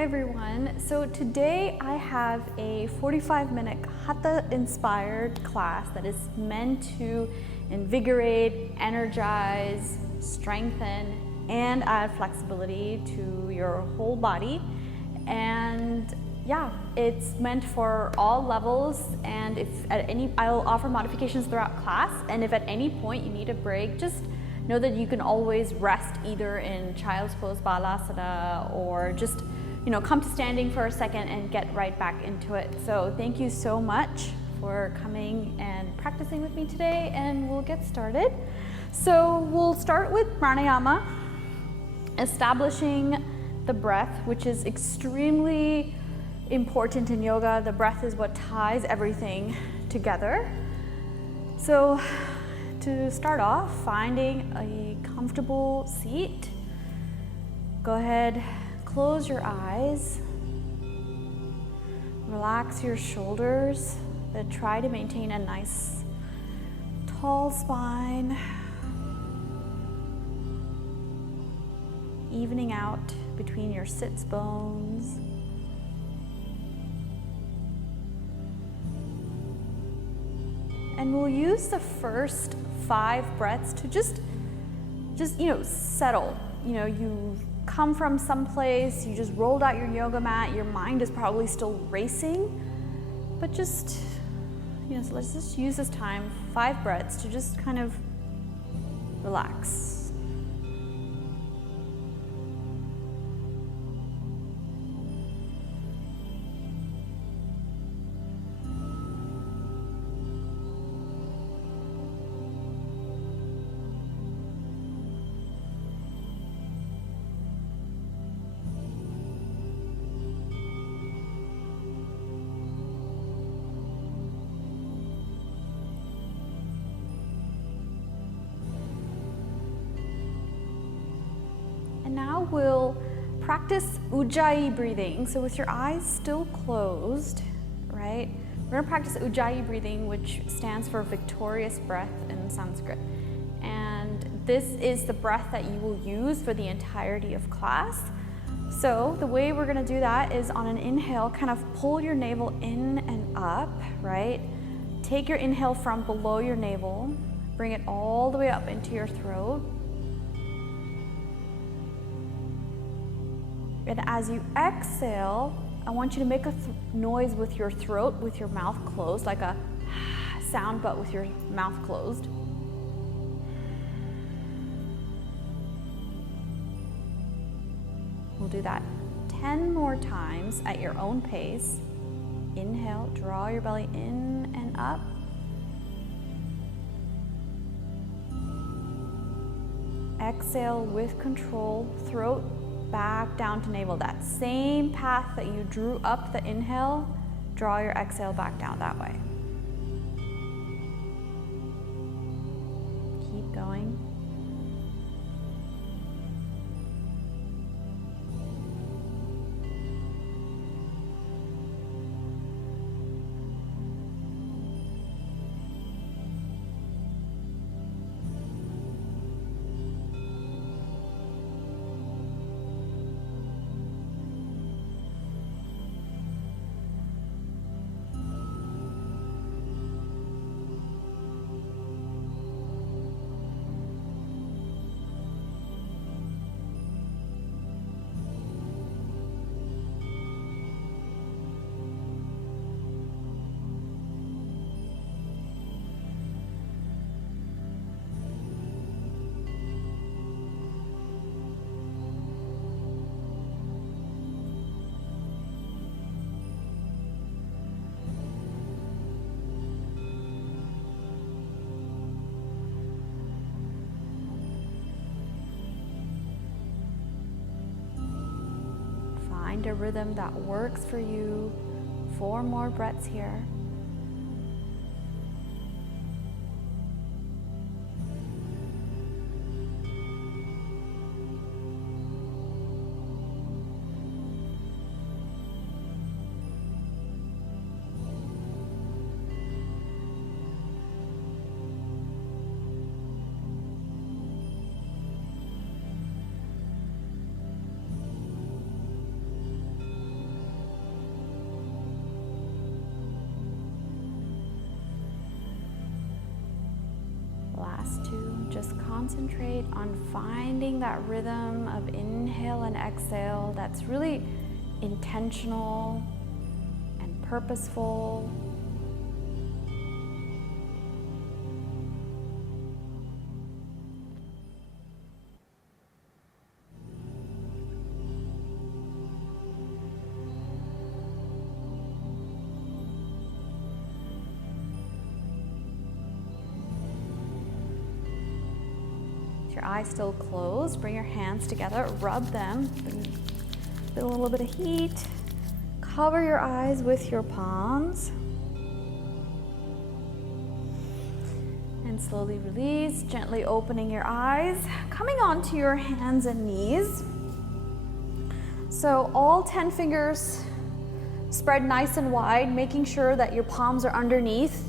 Hi everyone. So today I have a 45-minute Hatha-inspired class that is meant to invigorate, energize, strengthen, and add flexibility to your whole body. And yeah, it's meant for all levels, and if at any, I'll offer modifications throughout class, and if at any point you need a break, just know that you can always rest either in child's pose, balasana, or just come to standing for a second and get right back into it. So thank you so much for coming and practicing with me today, and we'll get started. So we'll start with pranayama, establishing the breath, which is extremely important in yoga. The breath is what ties everything together. So to start off, finding a comfortable seat, go ahead, close your eyes, relax your shoulders, but try to maintain a nice tall spine, evening out between your sits bones. And we'll use the first 5 breaths to just settle. You've come from someplace, you just rolled out your yoga mat, your mind is probably still racing, but just, so let's just use this time, 5 breaths to just kind of relax. And now we'll practice ujjayi breathing. So with your eyes still closed, right? We're gonna practice ujjayi breathing, which stands for victorious breath in Sanskrit. And this is the breath that you will use for the entirety of class. So the way we're gonna do that is on an inhale, kind of pull your navel in and up, right? Take your inhale from below your navel, bring it all the way up into your throat. And as you exhale, I want you to make a noise with your throat, with your mouth closed, like a sound, but with your mouth closed. We'll do that 10 more times at your own pace. Inhale, draw your belly in and up. Exhale with control, throat back down to navel. That same path that you drew up the inhale, draw your exhale back down that way. Keep going. Find a rhythm that works for you. 4 more breaths here. concentrate on finding that rhythm of inhale and exhale that's really intentional and purposeful. Your eyes still closed, bring your hands together, rub them, feel a little bit of heat. Cover your eyes with your palms. And slowly release, gently opening your eyes, coming onto your hands and knees. So all 10 fingers spread nice and wide, making sure that your palms are underneath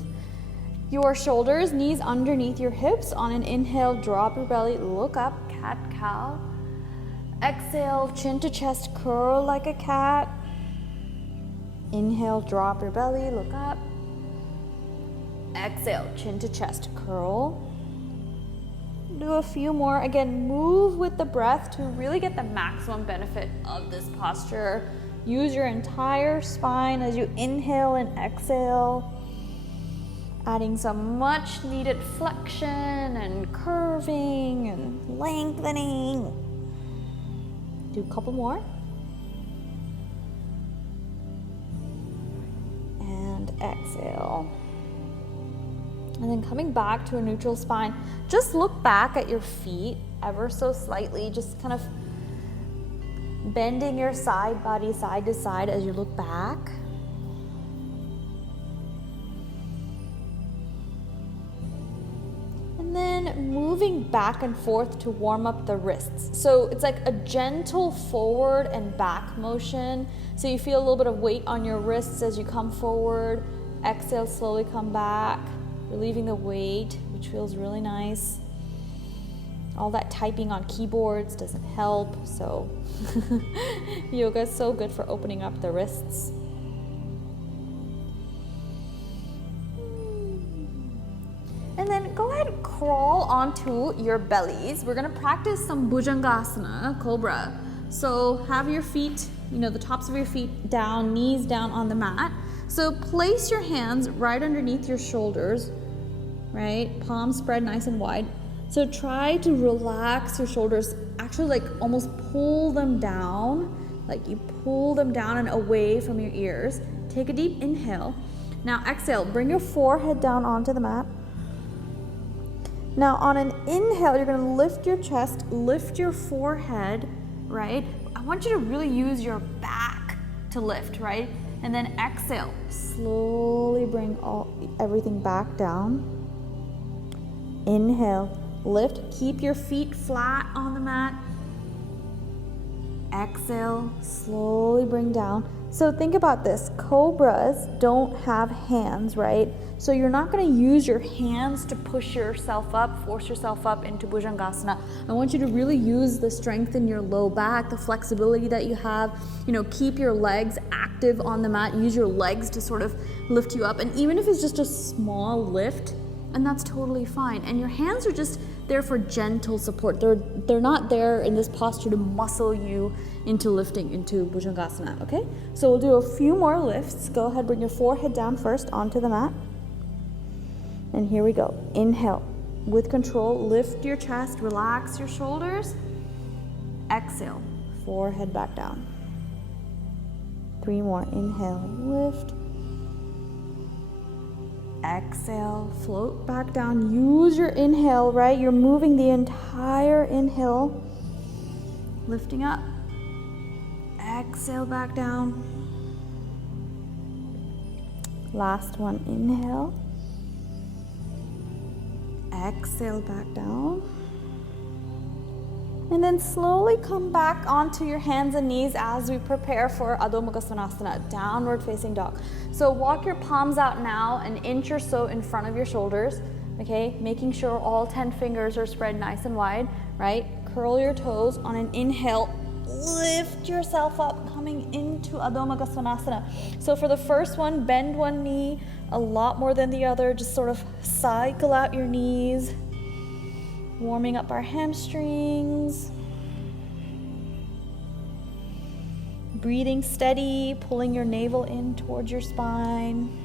your shoulders, knees underneath your hips. On an inhale, drop your belly, look up, cat-cow. Exhale, chin to chest, curl like a cat. Inhale, drop your belly, look up. Exhale, chin to chest, curl. Do a few more. Again, move with the breath to really get the maximum benefit of this posture. Use your entire spine as you inhale and exhale. Adding some much needed flexion and curving and lengthening. Do a couple more. And exhale. And then coming back to a neutral spine, just look back at your feet ever so slightly, just kind of bending your side body side to side as you look back. And then moving back and forth to warm up the wrists. So it's like a gentle forward and back motion. So you feel a little bit of weight on your wrists as you come forward. Exhale, slowly come back, relieving the weight, which feels really nice. All that typing on keyboards doesn't help, so yoga is so good for opening up the wrists. And then go ahead and crawl onto your bellies. We're gonna practice some bhujangasana, cobra. So have your feet, the tops of your feet down, knees down on the mat. So place your hands right underneath your shoulders, right? Palms spread nice and wide. So try to relax your shoulders, actually like almost pull them down, like you pull them down and away from your ears. Take a deep inhale. Now exhale, bring your forehead down onto the mat. Now on an inhale, you're gonna lift your chest, lift your forehead, right? I want you to really use your back to lift, right? And then exhale, slowly bring everything back down. Inhale, lift, keep your feet flat on the mat. Exhale, slowly bring down. So think about this, cobras don't have hands, right? So you're not gonna use your hands to push yourself up, force yourself up into bhujangasana. I want you to really use the strength in your low back, the flexibility that you have. Keep your legs active on the mat, use your legs to sort of lift you up. And even if it's just a small lift, and that's totally fine. And your hands are just there for gentle support. They're not there in this posture to muscle you into lifting into bhujangasana, okay? So we'll do a few more lifts. Go ahead, bring your forehead down first onto the mat. And here we go. Inhale. With control, lift your chest, relax your shoulders. Exhale, forehead back down. 3 more. Inhale, lift. Exhale, float back down. Use your inhale, right? You're moving the entire inhale. Lifting up. Exhale, back down. Last one, inhale. Exhale, back down. And then slowly come back onto your hands and knees as we prepare for Adho Mukha Svanasana, downward facing dog. So walk your palms out now an inch or so in front of your shoulders, okay? Making sure all 10 fingers are spread nice and wide, right? Curl your toes. On an inhale, lift yourself up, coming into Adho Mukha Svanasana. So for the first one, bend one knee a lot more than the other. Just sort of cycle out your knees. Warming up our hamstrings. Breathing steady, pulling your navel in towards your spine.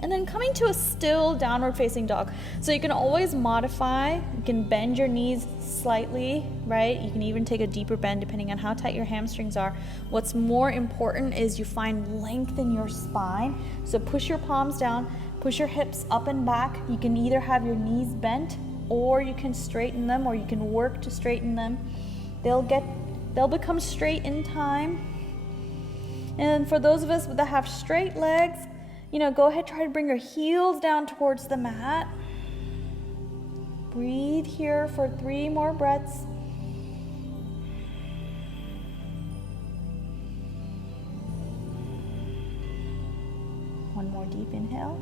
And then coming to a still downward facing dog. So you can always modify, you can bend your knees slightly, right? You can even take a deeper bend depending on how tight your hamstrings are. What's more important is you find length in your spine. So push your palms down, push your hips up and back. You can either have your knees bent or you can straighten them, or you can work to straighten them. They'll become straight in time. And for those of us that have straight legs, go ahead, try to bring your heels down towards the mat. Breathe here for 3 more breaths. One more deep inhale.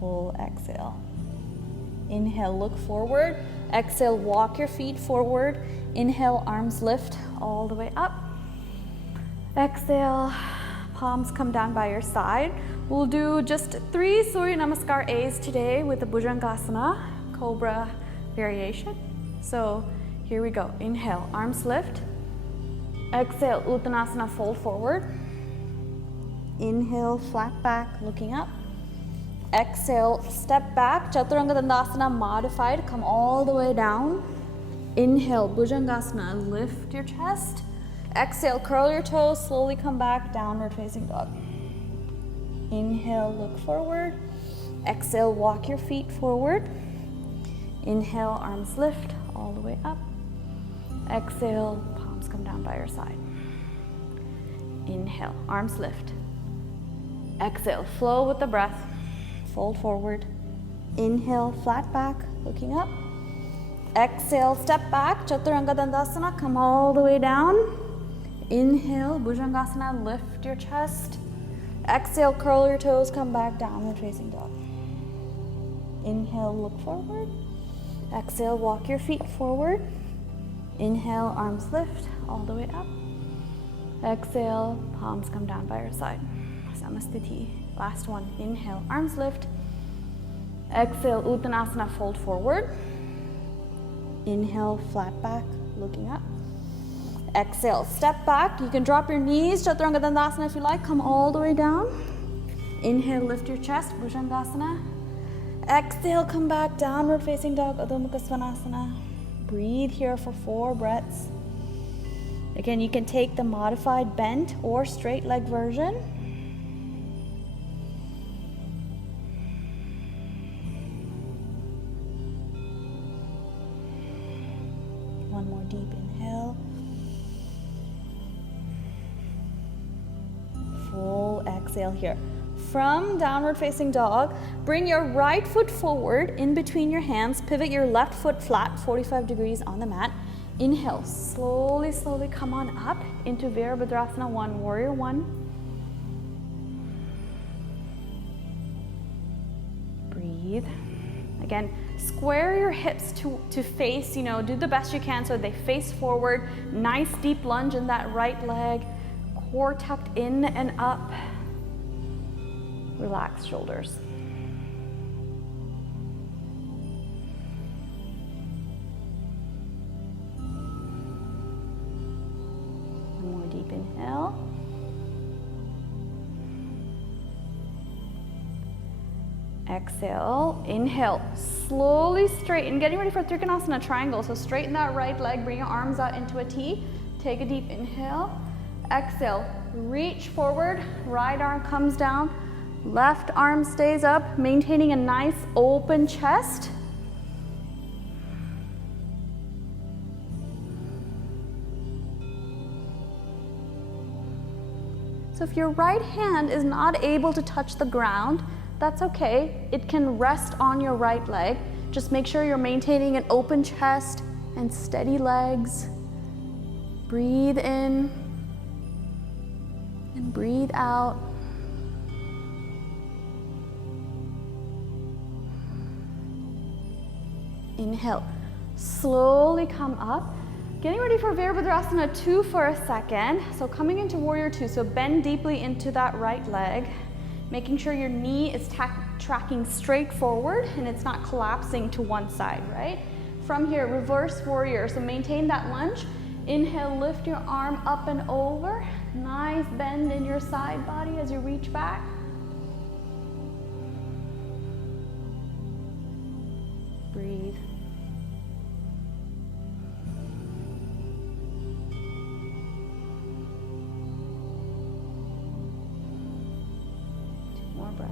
Full exhale. Inhale, look forward. Exhale, walk your feet forward. Inhale, arms lift all the way up. Exhale, palms come down by your side. We'll do just 3 Surya Namaskar A's today with the Bhujangasana, Cobra variation. So here we go. Inhale, arms lift. Exhale, Uttanasana, fold forward. Inhale, flat back, looking up. Exhale, step back, Chaturanga Dandasana, modified, come all the way down. Inhale, Bhujangasana, lift your chest. Exhale, curl your toes, slowly come back, downward facing dog. Inhale, look forward. Exhale, walk your feet forward. Inhale, arms lift all the way up. Exhale, palms come down by your side. Inhale, arms lift. Exhale, flow with the breath. Fold forward. Inhale, flat back, looking up. Exhale, step back, Chaturanga Dandasana, come all the way down. Inhale, Bhujangasana, lift your chest. Exhale, curl your toes, come back, downward facing dog. Inhale, look forward. Exhale, walk your feet forward. Inhale, arms lift all the way up. Exhale, palms come down by your side. Samasthiti. Last one. Inhale, arms lift. Exhale, Uttanasana, fold forward. Inhale, flat back, looking up. Exhale, step back. You can drop your knees, Chaturanga Dandasana if you like. Come all the way down. Inhale, lift your chest, Bhujangasana. Exhale, come back, downward facing dog, Adho Mukha Svanasana. Breathe here for 4 breaths. Again, you can take the modified bent or straight leg version. One more deep inhale. Full exhale here. From downward facing dog, bring your right foot forward in between your hands. Pivot your left foot flat, 45 degrees on the mat. Inhale, slowly, slowly come on up into Virabhadrasana 1, Warrior 1. Breathe. Again, square your hips to face, do the best you can so they face forward. Nice deep lunge in that right leg. Core tucked in and up. Relax shoulders. One more deep inhale. Exhale, inhale, slowly straighten, getting ready for Trikonasana triangle. So straighten that right leg, bring your arms out into a T. Take a deep inhale. Exhale, reach forward, right arm comes down, left arm stays up, maintaining a nice open chest. So if your right hand is not able to touch the ground, that's okay. It can rest on your right leg. Just make sure you're maintaining an open chest and steady legs. Breathe in and breathe out. Inhale. Slowly come up. Getting ready for Virabhadrasana 2 for a second. So coming into Warrior 2, so bend deeply into that right leg, making sure your knee is tracking straight forward and it's not collapsing to one side, right? From here, reverse warrior. So maintain that lunge. Inhale, lift your arm up and over. Nice bend in your side body as you reach back. Breathe. Two more breaths.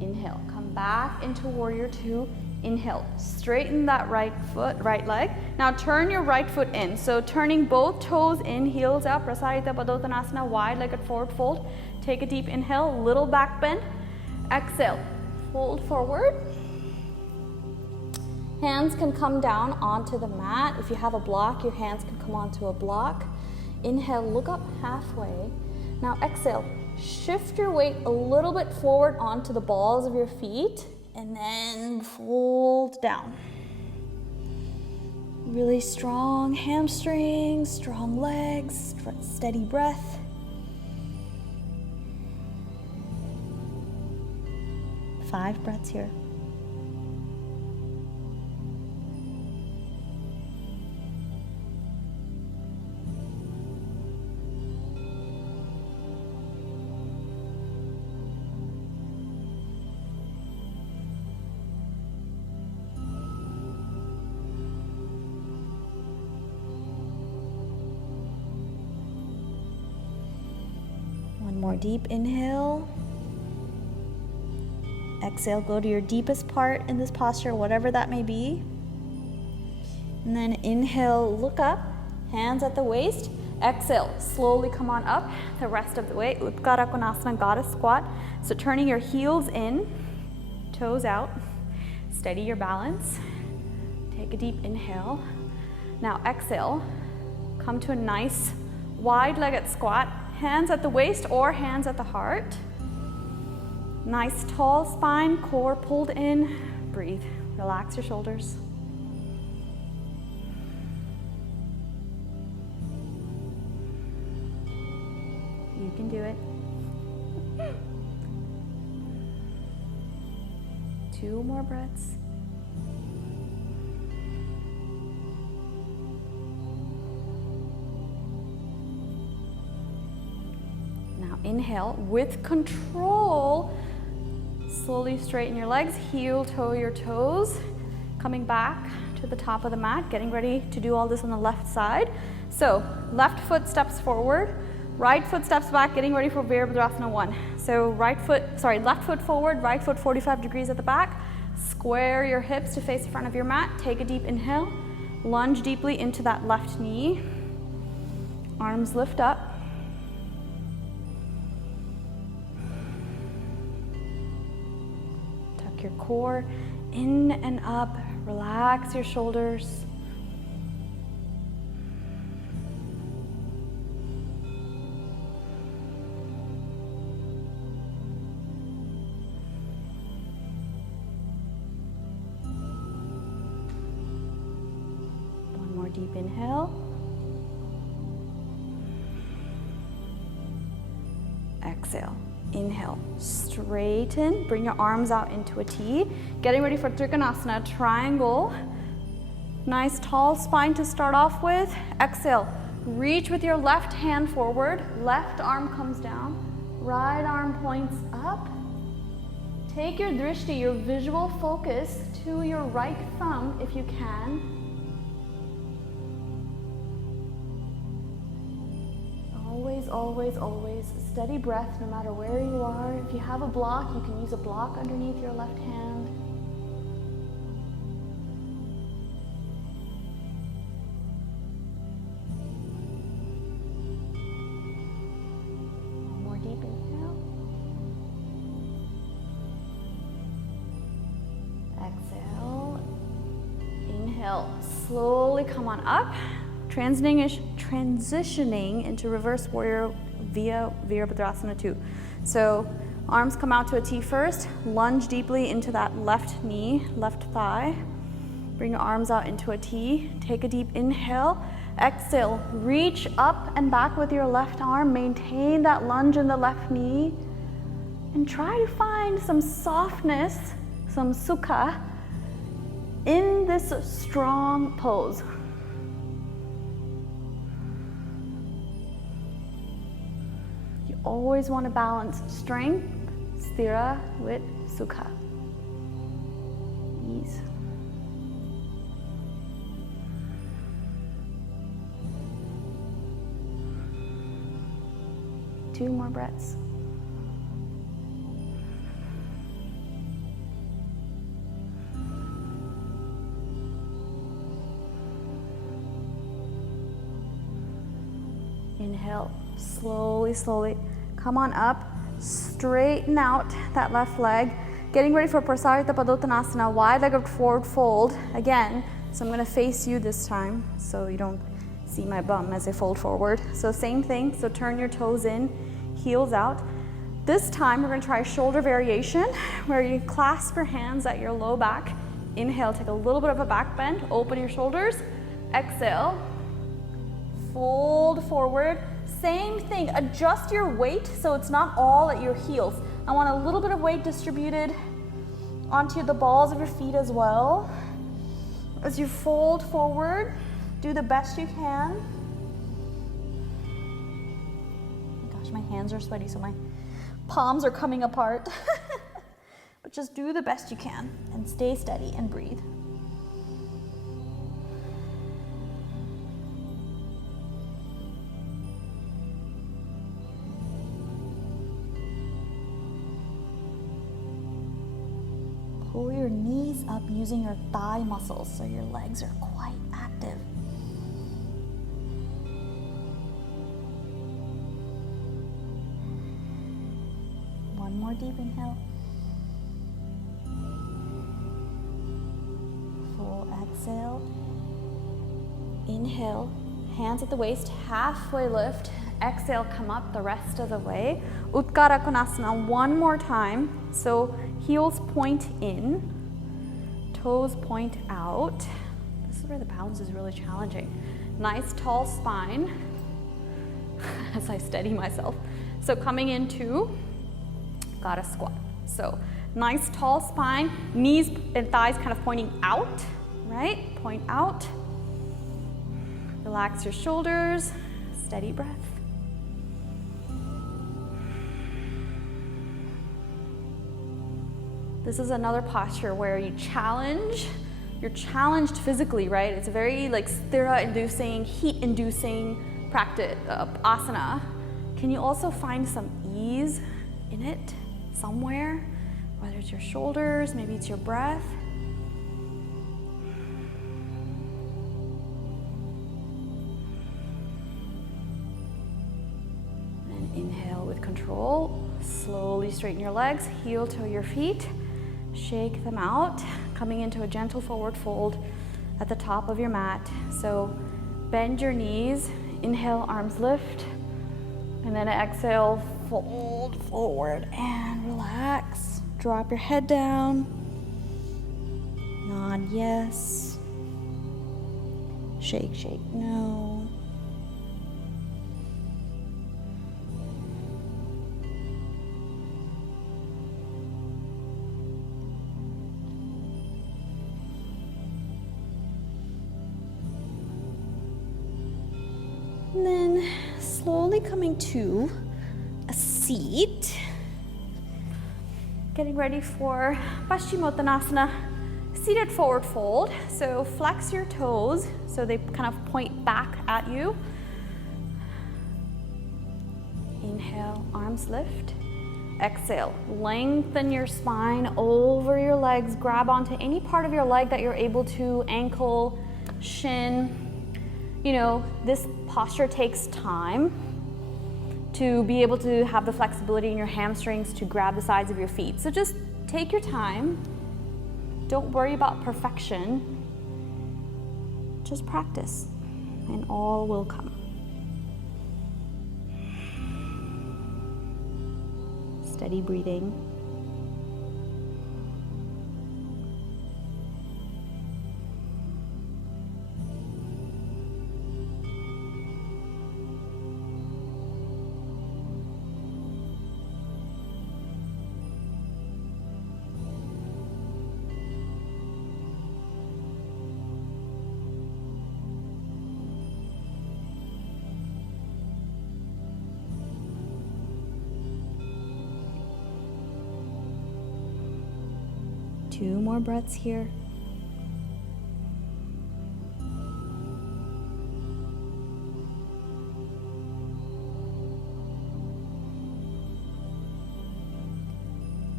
Inhale, come back into Warrior 2. Inhale, straighten that right foot, right leg. Now turn your right foot in. So turning both toes in, heels up, Prasarita Padottanasana, wide-legged forward fold. Take a deep inhale, little back bend. Exhale, fold forward. Hands can come down onto the mat. If you have a block, your hands can come onto a block. Inhale, look up halfway. Now exhale, shift your weight a little bit forward onto the balls of your feet and then fold down. Really strong hamstrings, strong legs, steady breath. Five breaths here. More deep inhale. Exhale, go to your deepest part in this posture, whatever that may be. And then inhale, look up, hands at the waist. Exhale, slowly come on up the rest of the way. Utkara Konasana, goddess squat. So turning your heels in, toes out. Steady your balance. Take a deep inhale. Now exhale, come to a nice wide-legged squat. Hands at the waist or hands at the heart. Nice tall spine, core pulled in. Breathe. Relax your shoulders. You can do it. 2 more breaths. Inhale, with control, slowly straighten your legs, heel toe your toes, coming back to the top of the mat, getting ready to do all this on the left side. So left foot steps forward, right foot steps back, getting ready for Virabhadrasana 1. So left foot forward, right foot 45 degrees at the back, square your hips to face the front of your mat, take a deep inhale, lunge deeply into that left knee, arms lift up. Your core in and up, relax your shoulders. One more deep inhale. Exhale. Inhale, straighten, bring your arms out into a T. Getting ready for Trikonasana, triangle. Nice tall spine to start off with. Exhale, reach with your left hand forward, left arm comes down, right arm points up. Take your drishti, your visual focus, to your right thumb if you can. Always, always, always steady breath no matter where you are. If you have a block, you can use a block underneath your left hand. One more deep inhale. Exhale. Inhale. Slowly come on up. Transitioning into reverse warrior via Virabhadrasana 2. So arms come out to a T first. Lunge deeply into that left knee, left thigh. Bring your arms out into a T. Take a deep inhale. Exhale, reach up and back with your left arm. Maintain that lunge in the left knee. And try to find some softness, some sukha in this strong pose. You always want to balance strength, sthira, with sukha. Ease. Two more breaths. Inhale, slowly, slowly. Come on up, straighten out that left leg. Getting ready for Prasarita Padottanasana, wide-legged forward fold. Again, so I'm gonna face you this time so you don't see my bum as I fold forward. So same thing, so turn your toes in, heels out. This time we're gonna try a shoulder variation where you clasp your hands at your low back. Inhale, take a little bit of a back bend, open your shoulders. Exhale, fold forward. Same thing, adjust your weight so it's not all at your heels. I want a little bit of weight distributed onto the balls of your feet as well. As you fold forward, do the best you can. Oh gosh, my hands are sweaty, so my palms are coming apart. But just do the best you can and stay steady and breathe. Pull your knees up using your thigh muscles so your legs are quite active. One more deep inhale. Full exhale. Inhale, hands at the waist, halfway lift. Exhale, come up the rest of the way. Utkara Konasana, one more time. So heels point in, toes point out. This is where the balance is really challenging. Nice tall spine as I steady myself. So coming into gotta squat. So nice tall spine, knees and thighs kind of pointing out, right? Point out. Relax your shoulders, steady breath. This is another posture where you're challenged physically, right? It's a very like sthira-inducing, heat-inducing practice, asana. Can you also find some ease in it somewhere? Whether it's your shoulders, maybe it's your breath. And inhale with control. Slowly straighten your legs, heel to your feet. Shake them out, coming into a gentle forward fold at the top of your mat. So bend your knees, inhale, arms lift, and then exhale, fold forward and relax. Drop your head down, nod yes, shake, shake no. And then slowly coming to a seat. Getting ready for Paschimottanasana, seated forward fold. So flex your toes so they kind of point back at you. Inhale, arms lift. Exhale, lengthen your spine over your legs. Grab onto any part of your leg that you're able to, ankle, shin. You know, this posture takes time to be able to have the flexibility in your hamstrings to grab the sides of your feet. So just take your time. Don't worry about perfection. Just practice and all will come. steady breathing. Two more breaths here.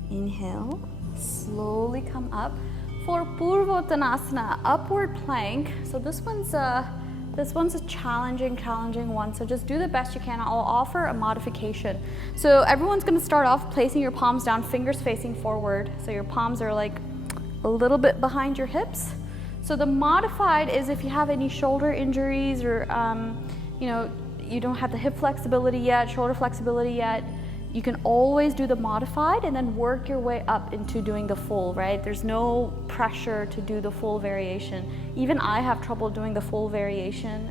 Inhale, slowly come up for Purvottanasana, upward plank. So this one's a challenging one. So just do the best you can. I'll offer a modification. So everyone's going to start off placing your palms down, fingers facing forward. So your palms are like a little bit behind your hips. So the modified is if you have any shoulder injuries or you don't have the hip flexibility yet, shoulder flexibility yet, you can always do the modified and then work your way up into doing the full, right? There's no pressure to do the full variation. Even I have trouble doing the full variation.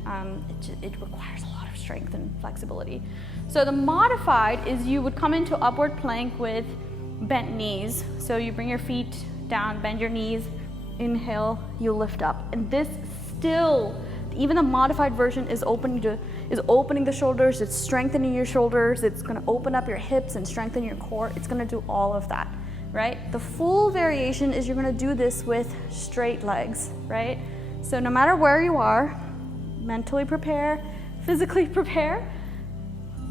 It requires a lot of strength and flexibility. So the modified is you would come into upward plank with bent knees. So you bring your feet down, bend your knees, inhale, you lift up. And this still, even the modified version is opening the shoulders, it's strengthening your shoulders, it's gonna open up your hips and strengthen your core. It's gonna do all of that, right? The full variation is you're gonna do this with straight legs, right? So no matter where you are, mentally prepare, physically prepare,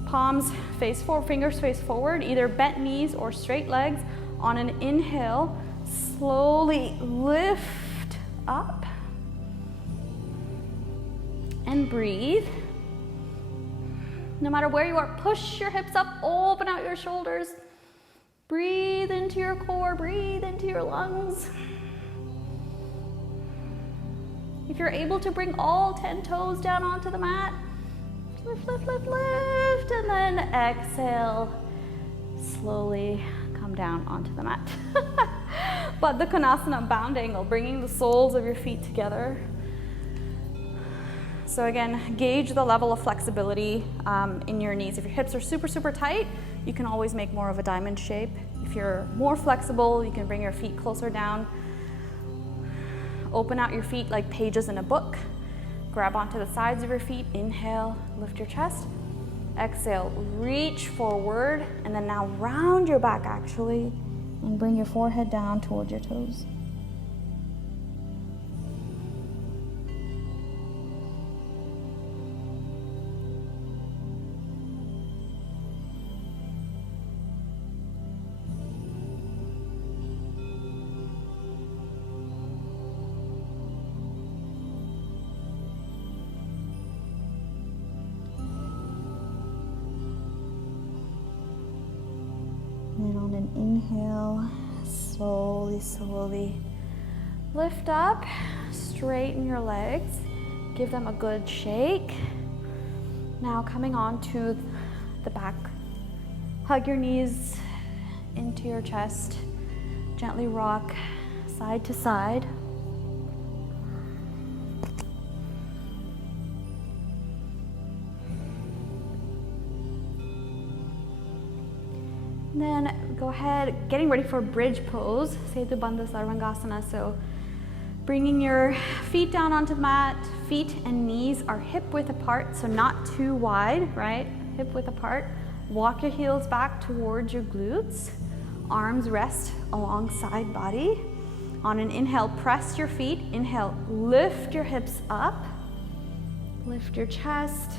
palms face forward, fingers face forward, either bent knees or straight legs. On an inhale, slowly lift up and breathe. No matter where you are, push your hips up, open out your shoulders. Breathe into your core, breathe into your lungs. If you're able to bring all 10 toes down onto the mat, lift, lift, lift, lift, and then exhale. Slowly come down onto the mat. Baddha Konasana, bound angle, bringing the soles of your feet together. So again, gauge the level of flexibility in your knees. If your hips are super, super tight, you can always make more of a diamond shape. If you're more flexible, you can bring your feet closer down. Open out your feet like pages in a book. Grab onto the sides of your feet. Inhale, lift your chest. Exhale, reach forward, and then now round your back actually, and bring your forehead down towards your toes. And on an inhale, slowly lift up, straighten your legs, give them a good shake. Now coming on to the back, hug your knees into your chest, gently rock side to side. Then go ahead, getting ready for bridge pose, Setu Bandha Sarvangasana. So bringing your feet down onto the mat, feet and knees are hip width apart, so not too wide, right? Hip width apart. Walk your heels back towards your glutes. Arms rest alongside body. On an inhale, press your feet. Inhale, lift your hips up. Lift your chest.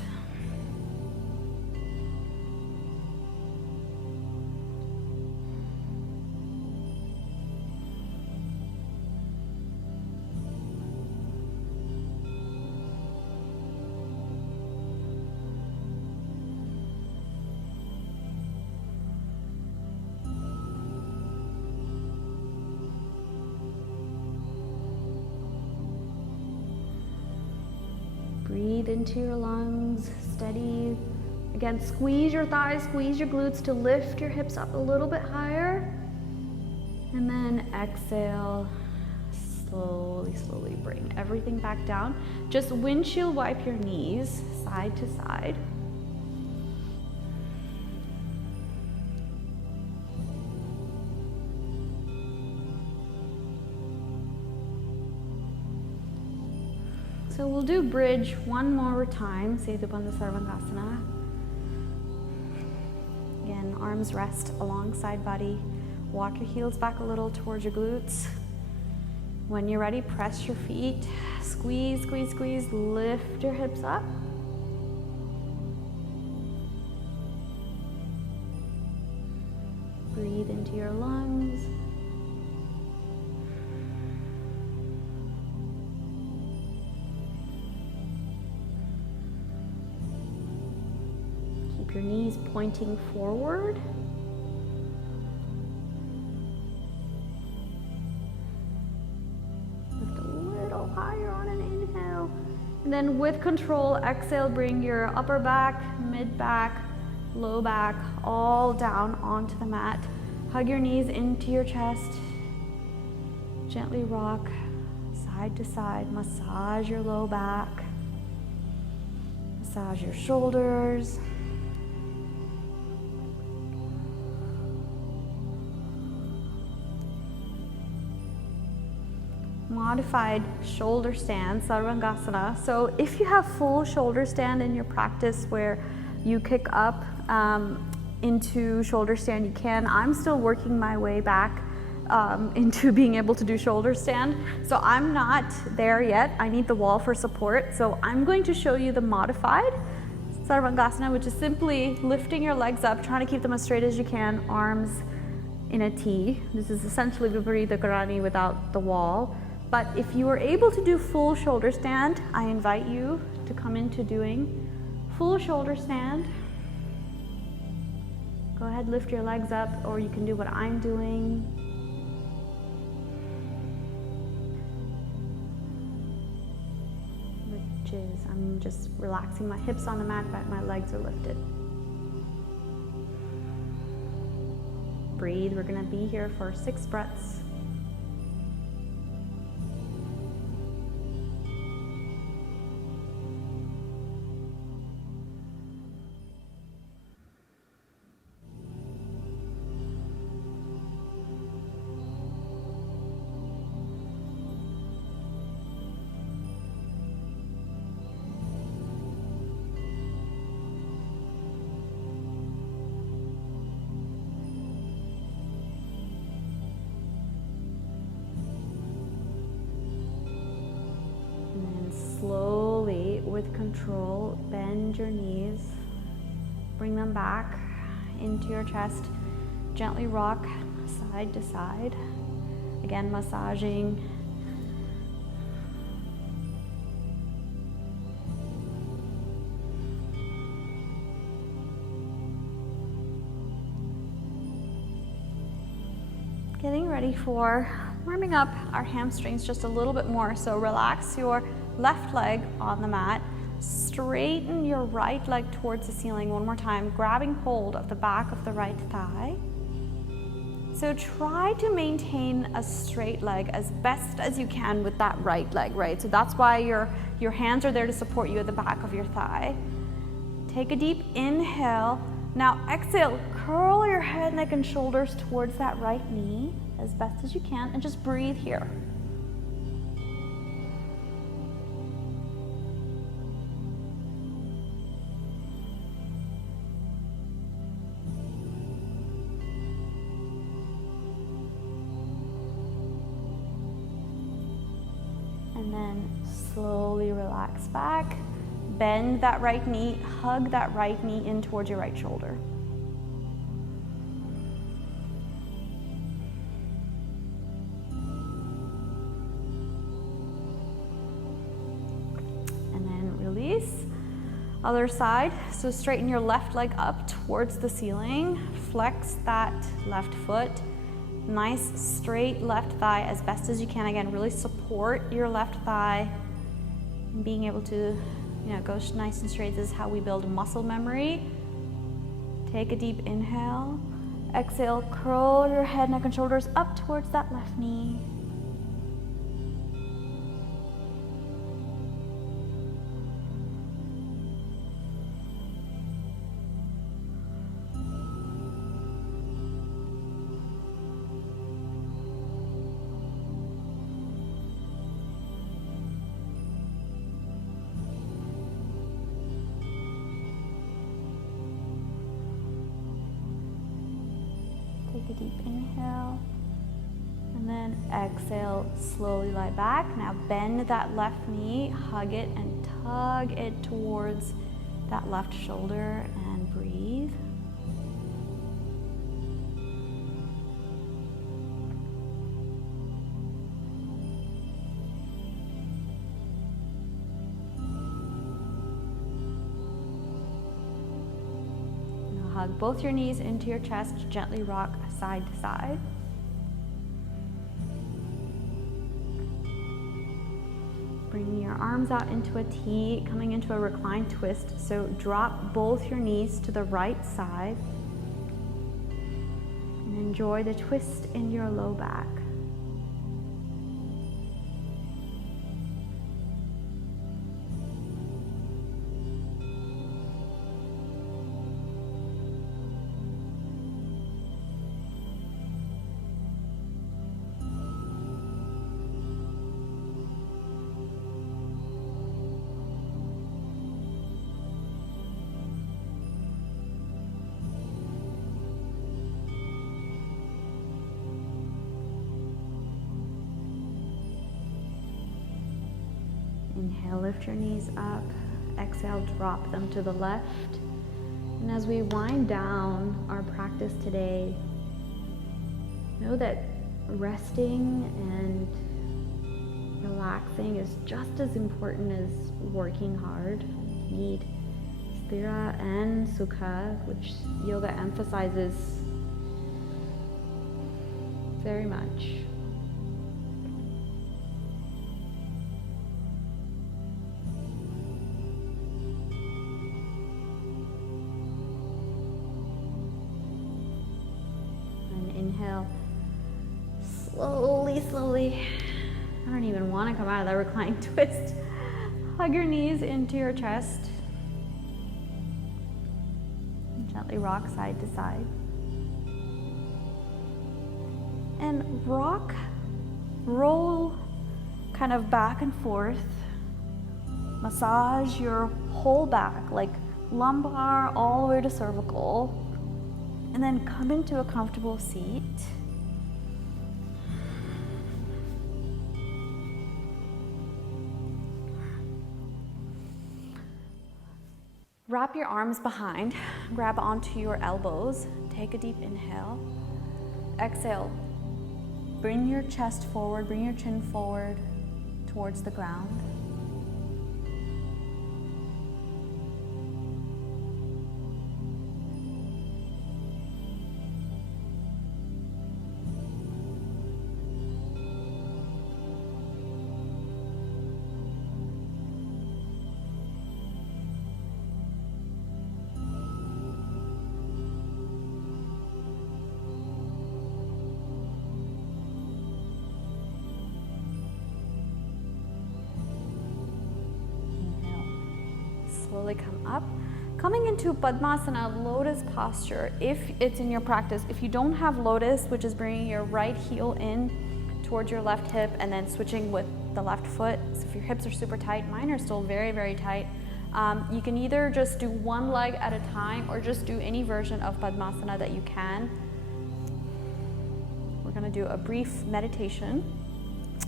Breathe into your lungs, steady Again, squeeze your thighs, squeeze your glutes to lift your hips up a little bit higher. And then exhale, slowly, slowly bring everything back down. Just windshield wipe your knees side to side. So we'll do bridge one more time, Setu Bandha Sarvangasana. Again, arms rest alongside body. Walk your heels back a little towards your glutes. When you're ready, press your feet. Squeeze, squeeze, squeeze. Lift your hips up. Breathe into your lungs. Keep your knees pointing forward. Lift a little higher on an inhale. And then with control, exhale, bring your upper back, mid back, low back, all down onto the mat. Hug your knees into your chest. Gently rock side to side. Massage your low back. Massage your shoulders. Modified shoulder stand, Sarvangasana. So if you have full shoulder stand in your practice where you kick up into shoulder stand, you can. I'm still working my way back into being able to do shoulder stand. So I'm not there yet. I need the wall for support. So I'm going to show you the modified Sarvangasana, which is simply lifting your legs up, trying to keep them as straight as you can, arms in a T. This is essentially Viparita Karani without the wall. But if you are able to do full shoulder stand, I invite you to come into doing full shoulder stand. Go ahead, lift your legs up, or you can do what I'm doing. Which is, I'm just relaxing my hips on the mat, but my legs are lifted. Breathe, we're gonna be here for 6 breaths. Slowly, with control, bend your knees, bring them back into your chest, gently rock side to side, again massaging. Getting ready for warming up our hamstrings just a little bit more, so relax your left leg on the mat, straighten your right leg towards the ceiling one more time, grabbing hold of the back of the right thigh. So try to maintain a straight leg as best as you can with that right leg, right? So that's why your hands are there to support you at the back of your thigh. Take a deep inhale. Now exhale, curl your head, neck, and shoulders towards that right knee as best as you can, and just breathe here. And then slowly relax back, bend that right knee, hug that right knee in towards your right shoulder. And then release. Other side, so straighten your left leg up towards the ceiling, flex that left foot. Nice straight left thigh as best as you can. Again, really support your left thigh and being able to, go nice and straight. This is how we build muscle memory Take a deep inhale. Exhale, curl your head, neck, and shoulders up towards that left knee. Take a deep inhale, and then exhale, slowly lie back. Now bend that left knee, hug it and tug it towards that left shoulder and breathe. Hug both your knees into your chest, gently rock side to side. Bringing your arms out into a T, coming into a reclined twist. So drop both your knees to the right side and enjoy the twist in your low back. Inhale, lift your knees up. Exhale, drop them to the left. And as we wind down our practice today, know that resting and relaxing is just as important as working hard. You need sthira and sukha, which yoga emphasizes very much. Inhale, slowly. I don't even want to come out of that reclined twist. Hug your knees into your chest. And gently rock side to side. And roll kind of back and forth. Massage your whole back, like lumbar all the way to cervical. And then come into a comfortable seat. Wrap your arms behind, grab onto your elbows, take a deep inhale. Exhale, bring your chest forward, bring your chin forward towards the ground. Slowly come up. Coming into Padmasana, lotus posture, if it's in your practice. If you don't have lotus, which is bringing your right heel in towards your left hip and then switching with the left foot. So if your hips are super tight, mine are still very, very tight. You can either just do one leg at a time or just do any version of Padmasana that you can. We're gonna do a brief meditation.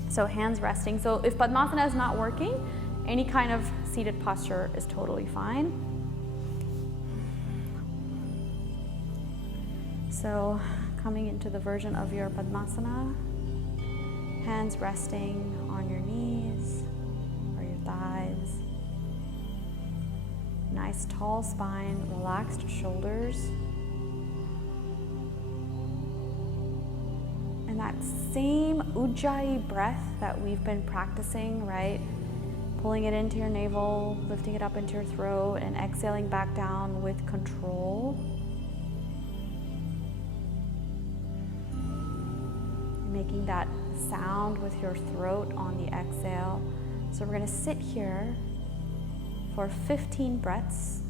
So hands resting. So if Padmasana is not working, any kind of seated posture is totally fine. So coming into the version of your Padmasana, hands resting on your knees or your thighs. Nice tall spine, relaxed shoulders. And that same Ujjayi breath that we've been practicing, right? Pulling it into your navel, lifting it up into your throat, and exhaling back down with control. making that sound with your throat on the exhale. So we're going to sit here for 15 breaths.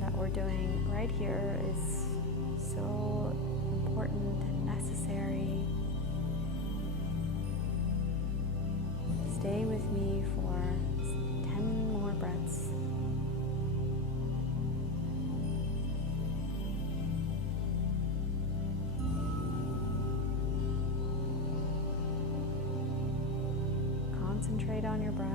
That we're doing right here is so important and necessary. Stay with me for 10 more breaths. Concentrate on your breath.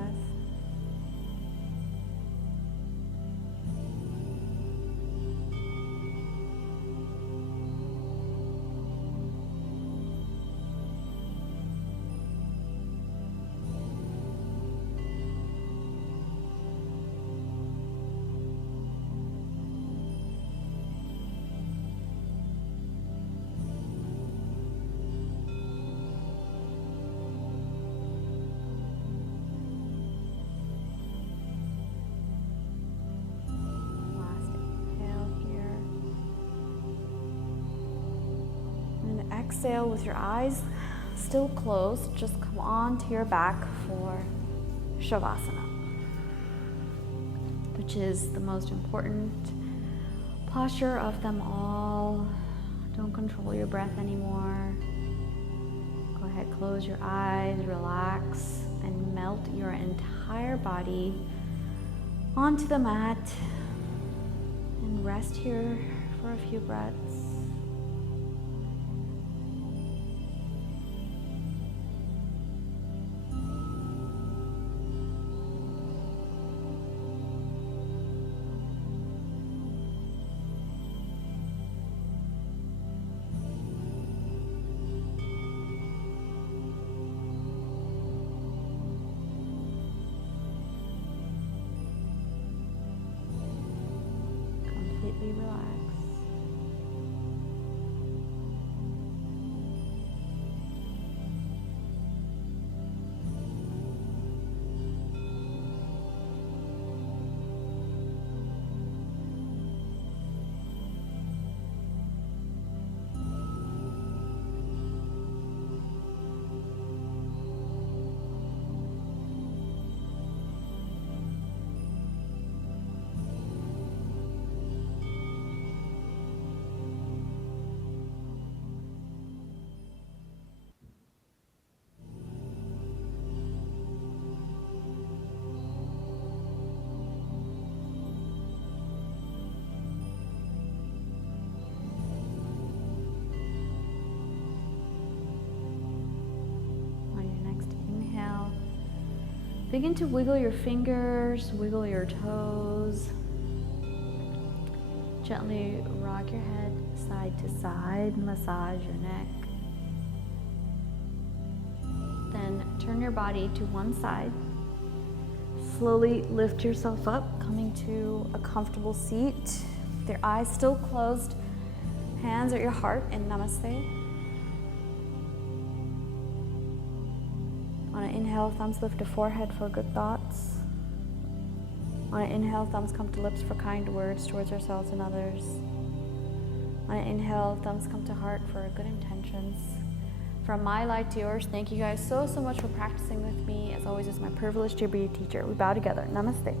Exhale with your eyes still closed. Just come on to your back for savasana, which is the most important posture of them all. Don't control your breath anymore. Go ahead, close your eyes, relax, and melt your entire body onto the mat and rest here for a few breaths. Completely relax. Begin to wiggle your fingers, wiggle your toes. Gently rock your head side to side, massage your neck. Then turn your body to one side. Slowly lift yourself up, coming to a comfortable seat. With your eyes still closed, hands at your heart in Namaste. On an inhale, thumbs lift to forehead for good thoughts. On an inhale, thumbs come to lips for kind words towards ourselves and others. On an inhale, thumbs come to heart for good intentions. From my light to yours, thank you guys so much for practicing with me. As always, it's my privilege to be your teacher. We bow together. Namaste.